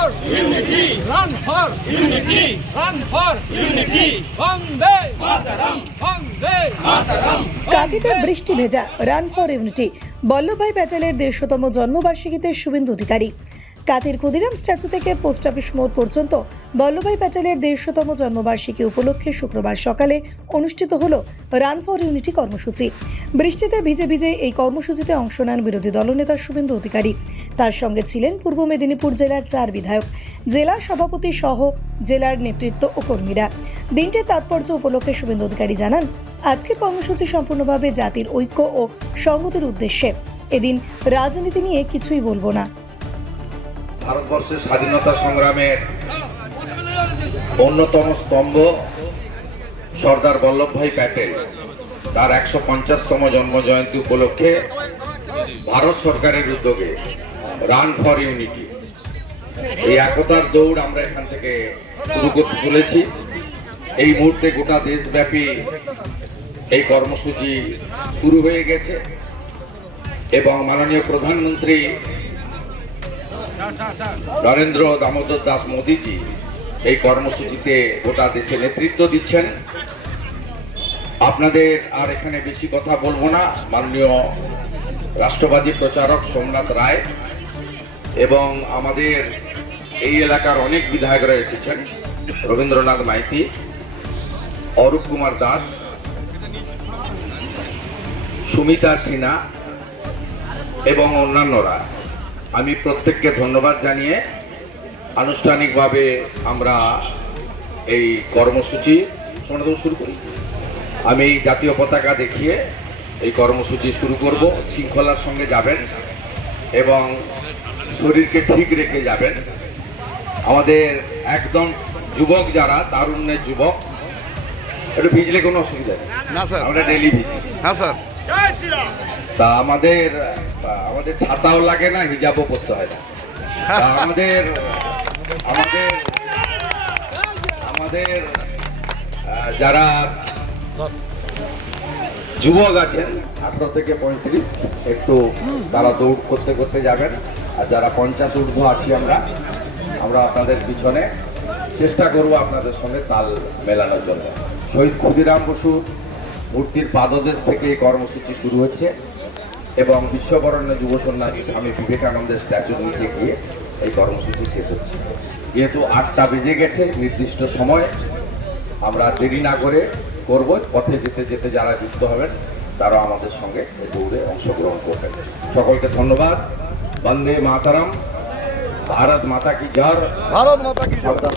for unity, run for unity, run for unity. Vande Mataram, Vande Mataram. কাঁথিতে বৃষ্টি ভেজা run for unity Vallabhbhai প্যাটেলের 150তম জন্মবার্ষিকীতে Suvendu Adhikari. কাঁথির Khudiram statue থেকে post office মোড় পর্যন্ত বল্লভভাই প্যাটেলের 150তম জন্মবার্ষিকী উপলক্ষে শুক্রবার সকালে অনুষ্ঠিত হল রান ফর ইউনিটি কর্মসূচি। বৃষ্টিতে ভিজে ভিজে এই কর্মসূচিতে অংশ নেন বিরোধী দলনেতা শুভেন্দু অধিকারী। তার সঙ্গে ছিলেন পূর্ব মেদিনীপুর জেলার 4 বিধায়ক, জেলা সভাপতি সহ জেলার নেতৃত্ব ও কর্মীরা। দিনটির তাৎপর্য উপলক্ষে শুভেন্দু অধিকারী জানান, আজকের কর্মসূচি সম্পূর্ণভাবে জাতির ঐক্য ও সংহতির উদ্দেশ্যে। এদিন রাজনীতি নিয়ে কিছুই বলবো না। ভারতবর্ষের স্বাধীনতা সংগ্রামের অন্যতম স্তম্ভ সর্দার বল্লভভাই প্যাটেল তার 150তম জন্মজয়ন্তী উপলক্ষে ভারত সরকারের উদ্যোগে রান ফর ইউনিটি এই একতার দৌড় আমরা এখান থেকে শুরু করতে চলেছি। এই মুহূর্তে গোটা দেশব্যাপী এই কর্মসূচি শুরু হয়ে গেছে এবং মাননীয় প্রধানমন্ত্রী নরেন্দ্র দামোদর দাস মোদীজি এই কর্মসূচিতে গোটা দেশে নেতৃত্ব দিচ্ছেন। আপনাদের আর এখানে বেশি কথা বলবো না। মাননীয় রাষ্ট্রবাদী প্রচারক সোমনাথ রায় এবং আমাদের এই এলাকার অনেক বিধায়করা এসেছেন, রবীন্দ্রনাথ মাইতি, অরূপ কুমার দাস, সুমিতা সিনহা এবং অন্যান্যরা। আমি প্রত্যেককে ধন্যবাদ জানিয়ে আনুষ্ঠানিকভাবে আমরা এই কর্মসূচি শুরু করি। আমি জাতীয় পতাকা দেখিয়ে এই কর্মসূচি শুরু করব। শৃঙ্খলার সঙ্গে যাবেন এবং শরীরকে ঠিক রেখে যাবেন। আমাদের একদম যুবক যারা, তারুণ্যের যুবক, একটু ভিজলে কোনো অসুবিধা নেই, আমরা ডেলি ভিজি। হ্যাঁ স্যার। তা আমাদের ছাতাও লাগে না, হিজাবও পরতে হয় না। তা আমাদের যারা যুবক আছেন 18 থেকে 35, একটু তারা দৌড় করতে করতে যাবেন। আর যারা 50 ঊর্ধ্ব আছি আমরা আপনাদের পিছনে চেষ্টা করব আপনাদের সঙ্গে তাল মেলানোর জন্য। শহীদ ক্ষুদিরাম বসুর মূর্তির পাদদেশ থেকে এই কর্মসূচি শুরু হচ্ছে এবং বিশ্ববরেণ্য যুব সন্ন্যাসী স্বামী বিবেকানন্দের স্ট্যাচুর নিচে গিয়ে এই কর্মসূচি শেষ হচ্ছে। যেহেতু 8টা বেজে গেছে, নির্দিষ্ট সময় আমরা দেরি না করে করব। পথে যেতে যেতে যারা যুক্ত হবেন তারাও আমাদের সঙ্গে এই দৌড়ে অংশগ্রহণ করবেন। সকলকে ধন্যবাদ। বন্দে মাতারাম, ভারত মাতা কি জয়। ভারত মাতা কি জয়।